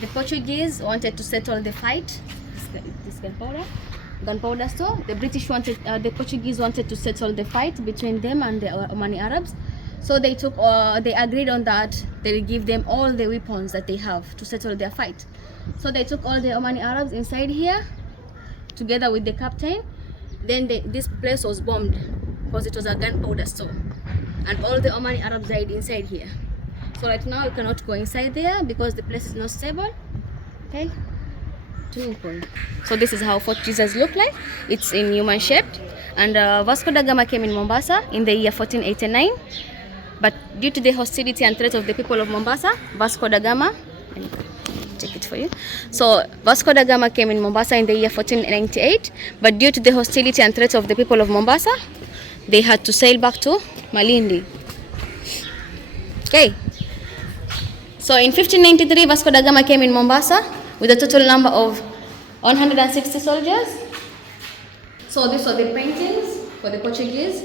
the Portuguese wanted to settle the fight. This gunpowder store. The the Portuguese wanted to settle the fight between them and the Omani Arabs. So they agreed on that. They give them all the weapons that they have to settle their fight. So they took all the Omani Arabs inside here, together with the captain. Then this place was bombed because it was a gunpowder store, and all the Omani Arabs died inside here. So right now you cannot go inside there because the place is not stable. Okay. So this is how Fort Jesus look like. It's in human shaped, and Vasco da Gama came in Mombasa in the year 1489. But due to the hostility and threat of the people of Mombasa, Vasco da Gama, let me take it for you. So Vasco da Gama came in Mombasa in the year 1498, but due to the hostility and threat of the people of Mombasa, they had to sail back to Malindi. Okay. So in 1593, Vasco da Gama came in Mombasa with a total number of 160 soldiers. So these are the paintings for the Portuguese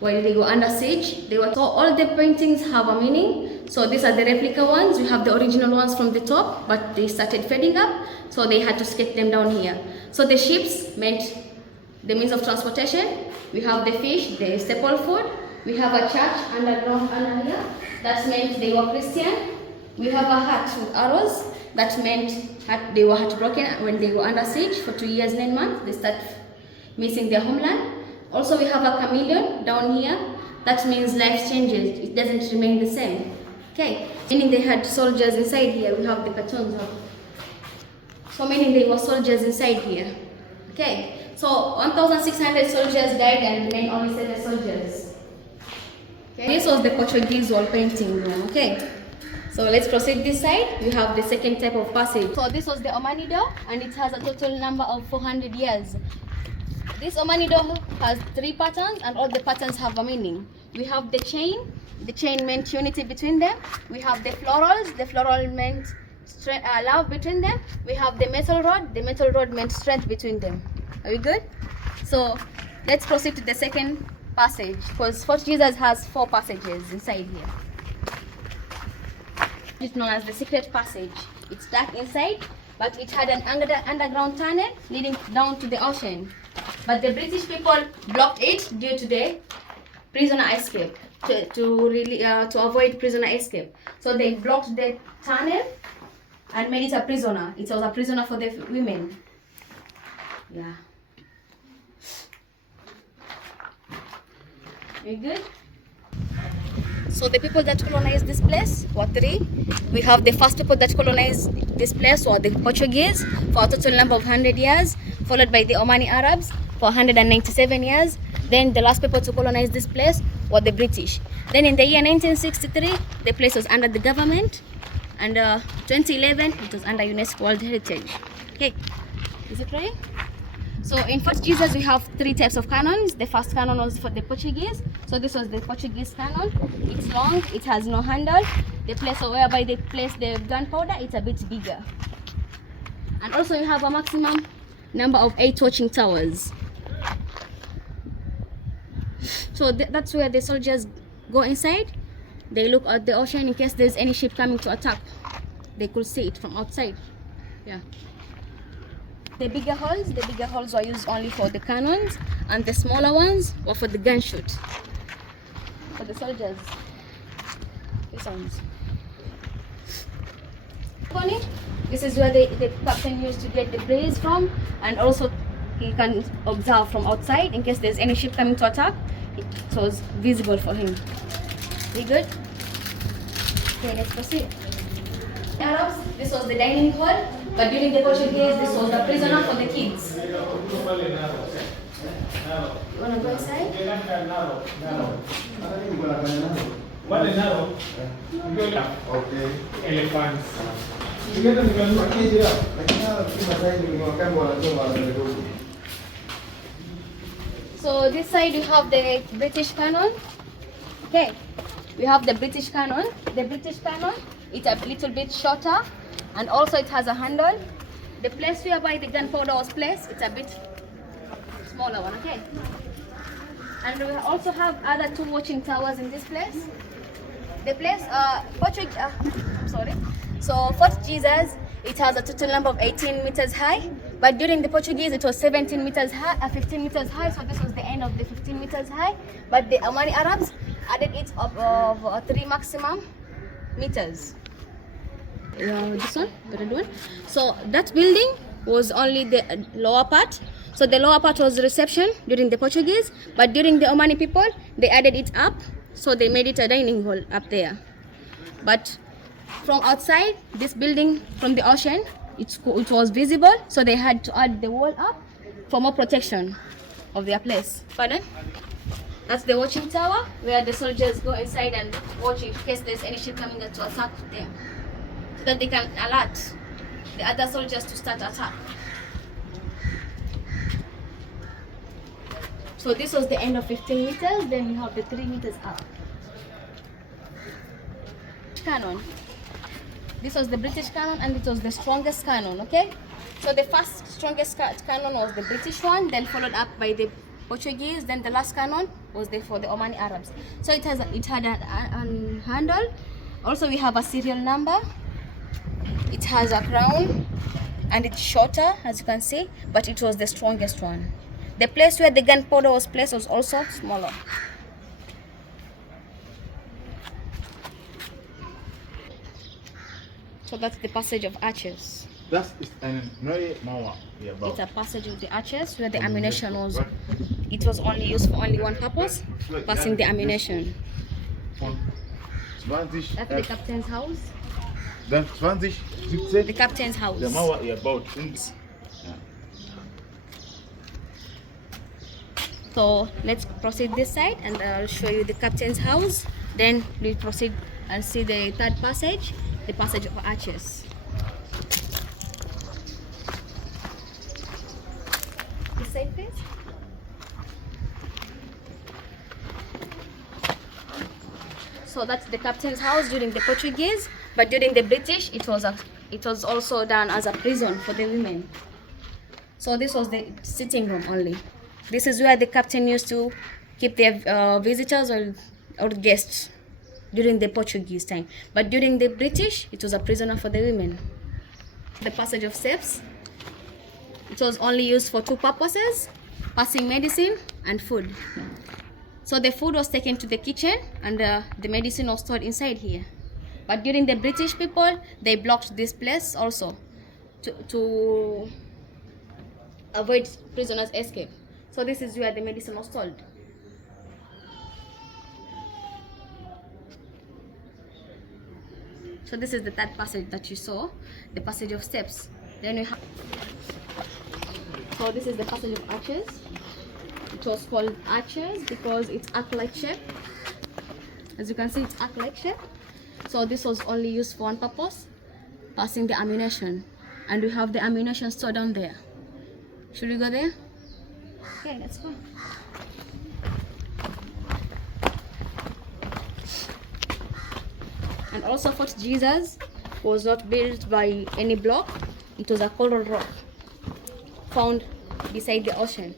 when they go under siege. So all the paintings have a meaning. So these are the replica ones. We have the original ones from the top, but they started fading up, so they had to sketch them down here. So the ships meant the means of transportation. We have the fish, the staple food. We have a church underground under here. That meant they were Christian. We have a hut with arrows. That meant they were heartbroken when they were under siege for 2 years, 9 months. They start missing their homeland. Also, we have a chameleon down here. That means life changes. It doesn't remain the same. Okay. Meaning they had soldiers inside here. We have the cartoons. So meaning they were soldiers inside here. Okay. So 1,600 soldiers died and remained only 7 soldiers. Okay. This was the Portuguese wall painting room. Okay. So let's proceed this side. We have the second type of passage. So this was the Omani door, and it has a total number of 400 years. This Omani door has 3 patterns, and all the patterns have a meaning. We have the chain. The chain meant unity between them. We have the florals. The floral meant love between them. We have the metal rod. The metal rod meant strength between them. Are we good? So let's proceed to the second passage, because Fort Jesus has 4 passages inside here. It's known as the secret passage. It's dark inside, but it had an underground tunnel leading down to the ocean. But the British people blocked it due to the prisoner escape, to avoid prisoner escape. So they blocked the tunnel and made it a prisoner. It was a prisoner for the women. Yeah. You good? So the people that colonized this place were 3. We have the first people that colonized this place were the Portuguese for a total number of 100 years, followed by the Omani Arabs for 197 years. Then the last people to colonize this place were the British. Then in the year 1963, the place was under the government, and 2011 it was under UNESCO World Heritage. Okay, is it ready? So in Fort Jesus we have 3 types of cannons. The first cannon was for the Portuguese. So this was the Portuguese cannon. It's long, it has no handle. The place whereby they place the gunpowder, it's a bit bigger. And also you have a maximum number of 8 watching towers. So that's where the soldiers go inside. They look at the ocean in case there's any ship coming to attack. They could see it from outside. Yeah. The bigger holes were used only for the cannons, and the smaller ones were for the gunshot. For the soldiers. These ones. This is where the captain used to get the breeze from, and also he can observe from outside in case there's any ship coming to attack. It was visible for him. We good? Okay, let's proceed. Arabs, this was the dining hall, but during the Portuguese, this was the prisoner for the kids. You wanna go inside? Okay. Elephants. So this side you have the British cannon. Okay, we have the British cannon. The British cannon, it's a little bit shorter, and also it has a handle. The place whereby the gunpowder was placed, it's a bit smaller one. Okay, and we also have other 2 watching towers in this place. The place, So Fort Jesus It has a total number of 18 meters high, but during the Portuguese it was 17 meters high, 15 meters high, so this was the end of the 15 meters high, but the Omani Arabs added it up of 3 maximum meters. This one, the red one. So that building was only the lower part. So the lower part was the reception during the Portuguese, but during the Omani people, they added it up, so they made it a dining hall up there. But from outside, this building from the ocean, it was visible, so they had to add the wall up for more protection of their place. Pardon? That's the watching tower, where the soldiers go inside and watch in case there's any ship coming to attack them, so that they can alert the other soldiers to start attack. So this was the end of 15 meters, then we have the 3 meters up. Cannon. This was the British cannon and it was the strongest cannon, okay? So the first strongest cannon was the British one, then followed up by the Portuguese, then the last cannon was for the Omani Arabs. So it had a handle. Also we have a serial number. It has a crown and it's shorter, as you can see, but it was the strongest one. The place where the gunpowder was placed was also smaller. So that's the passage of arches. That is an Mawa. It's a passage of the arches where the ammunition was. It was only used for only one purpose, passing the ammunition. That's the captain's house. Then 20, The captain's house. the Mawa about. So let's proceed this side and I'll show you the captain's house. Then we proceed and see the third passage, the passage of arches. This side, please. So that's the captain's house during the Portuguese, but during the British, it was also done as a prison for the women. So this was the sitting room only. This is where the captain used to keep their visitors or guests during the Portuguese time. But during the British, it was a prisoner for the women. The passage of steps, it was only used for 2 purposes, passing medicine and food. So the food was taken to the kitchen and the medicine was stored inside here. But during the British people, they blocked this place also to avoid prisoners' escape. So this is where the medicine was stored. So this is the third passage that you saw, the passage of steps. Then we have. So this is the passage of arches. It was called arches because it's arc-like shape. As you can see, it's arc-like shape. So this was only used for one purpose, passing the ammunition. And we have the ammunition stored down there. Should we go there? Okay, let's go. And also Fort Jesus was not built by any block. It was a coral rock found beside the ocean.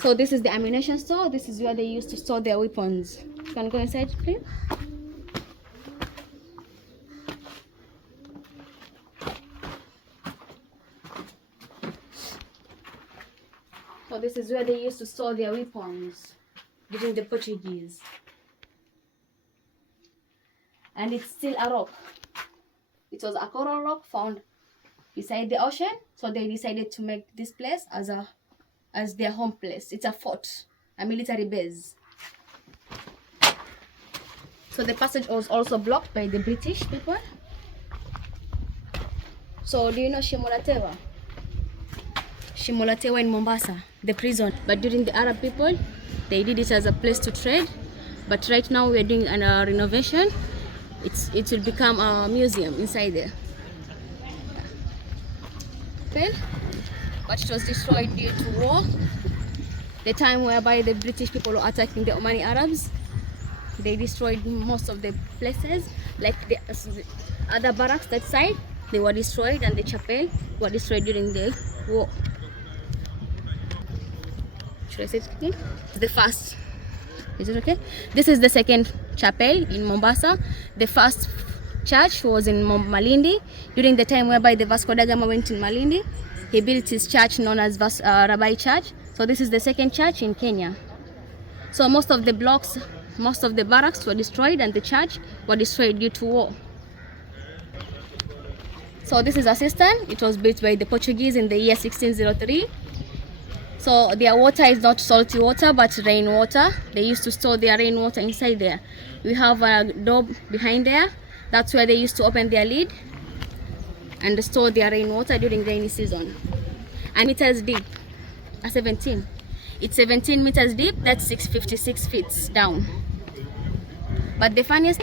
So this is the ammunition store. This is where they used to store their weapons. You can go inside, please. So this is where they used to store their weapons during the Portuguese. And it's still a rock. It was a coral rock found beside the ocean, so they decided to make this place as their home place. It's a fort, a military base. So the passage was also blocked by the British people. So do you know Shimolatewa? Shimolatewa in Mombasa, the prison. But during the Arab people, they did it as a place to trade. But right now we're doing a renovation. It will become a museum inside there. Okay? But it was destroyed due to war. The time whereby the British people were attacking the Omani Arabs. They destroyed most of the places, like the other barracks that side. They were destroyed, and the chapel were destroyed during the war. Should I say it again? The first. Is it okay? This is the second chapel in Mombasa. The first church was in Malindi during the time whereby the Vasco da Gama went in Malindi. He built his church known as Rabbi Church. So this is the second church in Kenya. So most of the blocks, most of the barracks were destroyed and the church were destroyed due to war. So this is a cistern. It was built by the Portuguese in the year 1603. So their water is not salty water but rainwater. They used to store their rainwater inside there. We have a door behind there. That's where they used to open their lid and store their rainwater during rainy season. And meters deep, 17. It's 17 meters deep, that's 656 feet down. But the funniest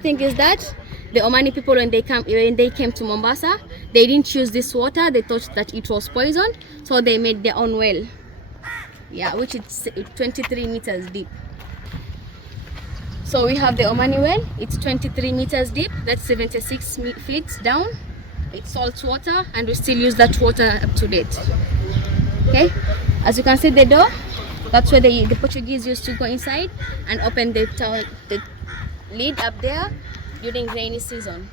thing is that the Omani people, when they came to Mombasa, they didn't choose this water. They thought that it was poisoned, so they made their own well. Yeah, which is 23 meters deep. So we have the Omani well. It's 23 meters deep. That's 76 feet down. It's salt water, and we still use that water up to date. Okay, as you can see the door. That's where the Portuguese used to go inside and open the lid up there during rainy season.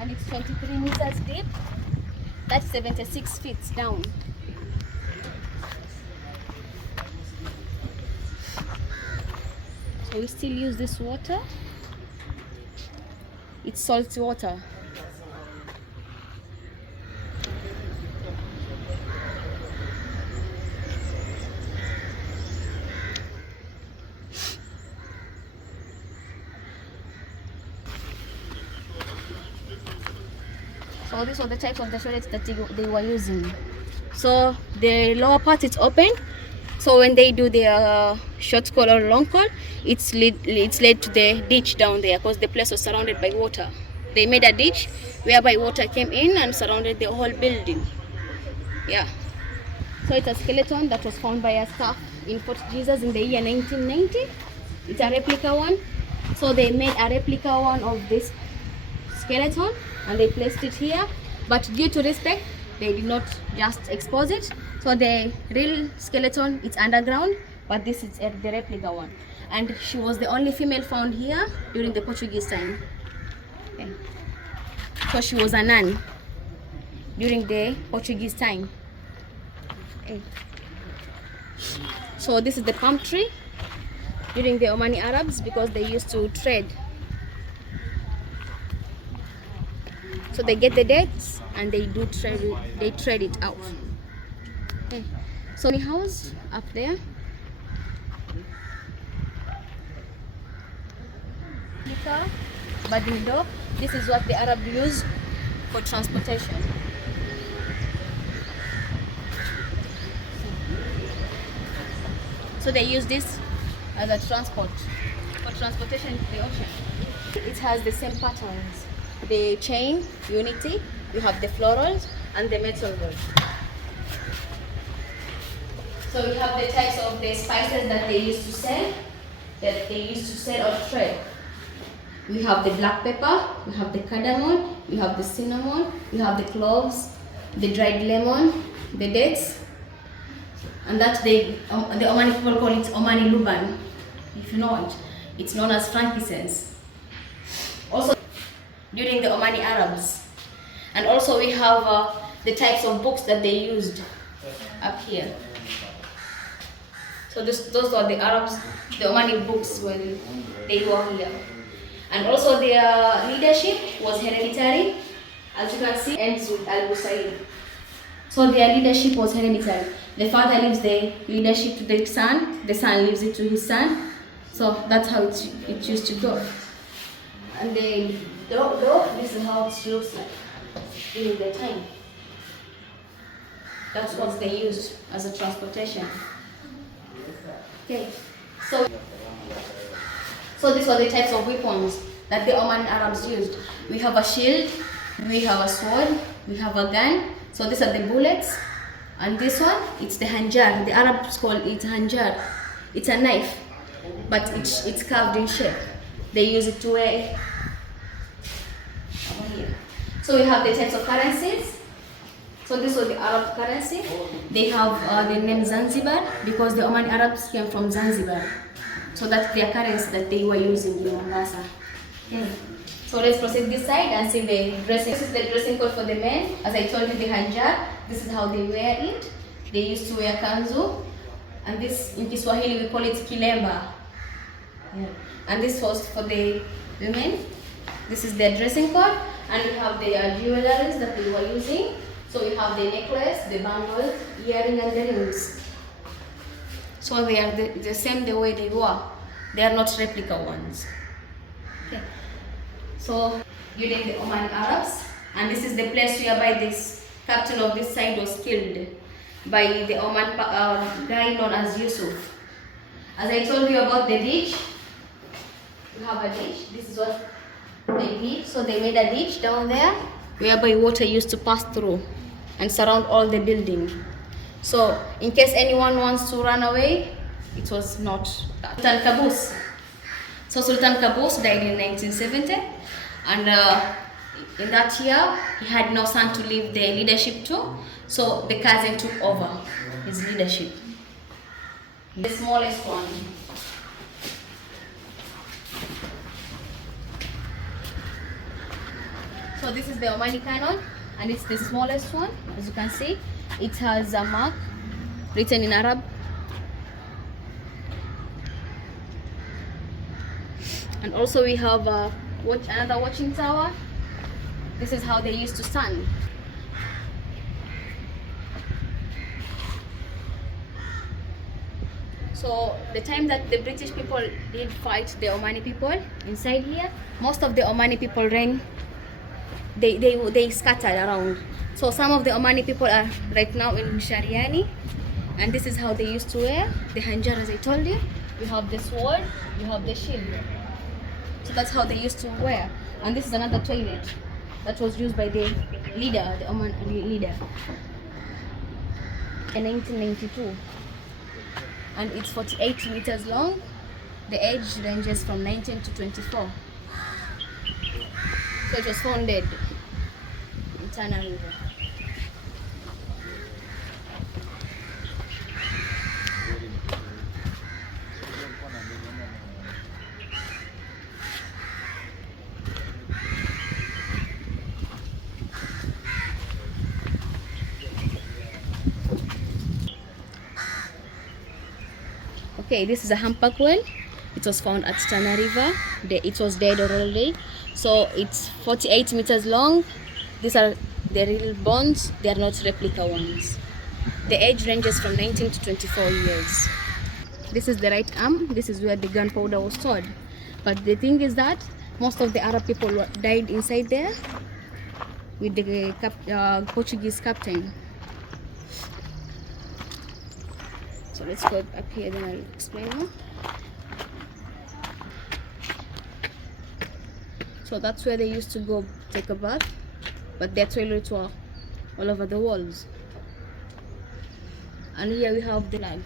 And it's 23 meters deep. That's 76 feet down. So we still use this water. It's salt water. So these were the types of the toilets that they were using. So the lower part is open. So when they do their short call or long call, it's led to the ditch down there because the place was surrounded by water. They made a ditch whereby water came in and surrounded the whole building. Yeah. So it's a skeleton that was found by a staff in Portuguese in the year 1990. It's a replica one. So they made a replica one of this skeleton and they placed it here, but due to respect they did not just expose it. So the real skeleton is underground, but this is the replica one, and she was the only female found here during the Portuguese time. Okay. So she was a nun during the Portuguese time. Okay. So this is the palm tree during the Omani Arabs because they used to trade. So they get the dates and they do trade it, they trade it out. Okay. So the house up there. But in the this is what the Arab use for transportation. So they use this as a transport for transportation to the ocean. It has the same patterns. The chain, unity, you have the florals and the metal wood. So we have the types of the spices that they used to sell, or trade. We have the black pepper, we have the cardamom, we have the cinnamon, we have the cloves, the dried lemon, the dates, and that the Omani people call it Omani Luban. If you know it, it's known as frankincense. Also during the Omani Arabs. And also we have the types of books that they used up here. So those are the Arabs, the Omani books when they were here. And also their leadership was hereditary. As you can see, ends with Al-Busaid. So their leadership was hereditary. The father leaves the leadership to the son leaves it to his son. So that's how it used to go. And the door, this is how it looks like during the time. That's what they used as a transportation. Okay, so these are the types of weapons that the Oman Arabs used. We have a shield, we have a sword, we have a gun. So these are the bullets. And this one, it's the hanjar. The Arabs call it hanjar. It's a knife, but it's carved in shape. They use it to wear. So we have the types of currencies. So this was the Arab currency. They have the name Zanzibar because the Oman Arabs came from Zanzibar. So that's their currency that they were using in Mombasa. Okay. So let's proceed this side and see the dressing. This is the dressing code for the men. As I told you, the hijab. This is how they wear it. They used to wear kanzu, and this in Kiswahili we call it kilemba. Yeah. And this was for the women. This is their dressing code, and we have their jewelries that they were using. So we have the necklace, the bangles, earring, and the rings. So they are the same the way they were. They are not replica ones. Okay. So during the Oman Arabs, and this is the place whereby this captain of this side was killed by the Oman guy known as Yusuf. As I told you about the ditch, we have a ditch. This is what they did. So they made a ditch down there whereby water used to pass through and surround all the building. So in case anyone wants to run away, it was not that. Sultan Qaboos. So Sultan Qaboos died in 1970, and in that year he had no son to leave the leadership to, so the cousin took over his leadership. The smallest one. So this is the Omani cannon, and it's the smallest one. As you can see, it has a mark written in Arab. And also we have another watching tower. This is how they used to stand. So the time that the British people did fight the Omani people inside here, most of the Omani people ran. They scattered around. So some of the Omani people are right now in Shariani, and this is how they used to wear the hanjar. As I told you, you have the sword, you have the shield. So that's how they used to wear. And this is another toilet that was used by the leader, the Oman leader, in 1992. And it's 48 meters long. The age ranges from 19 to 24. So it was founded in Tana River. Okay, this is a humpback whale. It was found at Tana River. It was dead already. So it's 48 meters long. These are the real bones. They are not replica ones. The age ranges from 19 to 24 years. This is the right arm. This is where the gunpowder was stored. But the thing is that most of the Arab people died inside there with the Portuguese captain. So let's go up here, then I'll explain more. So that's where they used to go take a bath, but their toilets were all over the walls. And here we have the flag.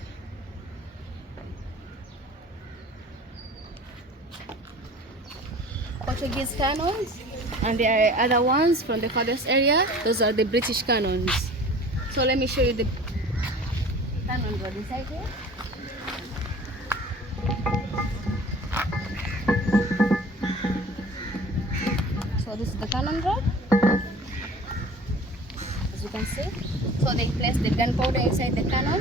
Portuguese cannons, and there are other ones from the farthest area. Those are the British cannons. So let me show you the cannon road inside here. So this is the cannon rod, as you can see. So they place the gunpowder inside the cannon.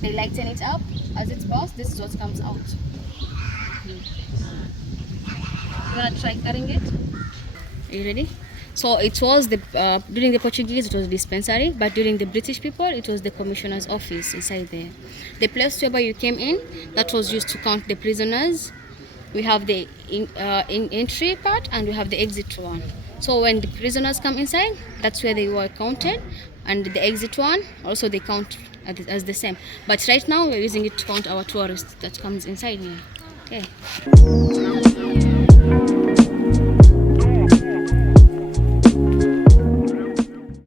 They lighten it up. As it bursts, this is what comes out. You wanna try carrying it? Are you ready? So it was during the Portuguese it was dispensary, but during the British people it was the commissioner's office inside there. The place where you came in, that was used to count the prisoners. We have the entry part and we have the exit one. So when the prisoners come inside, that's where they were counted, and the exit one also they count as the same. But right now we're using it to count our tourists that comes inside here. Okay.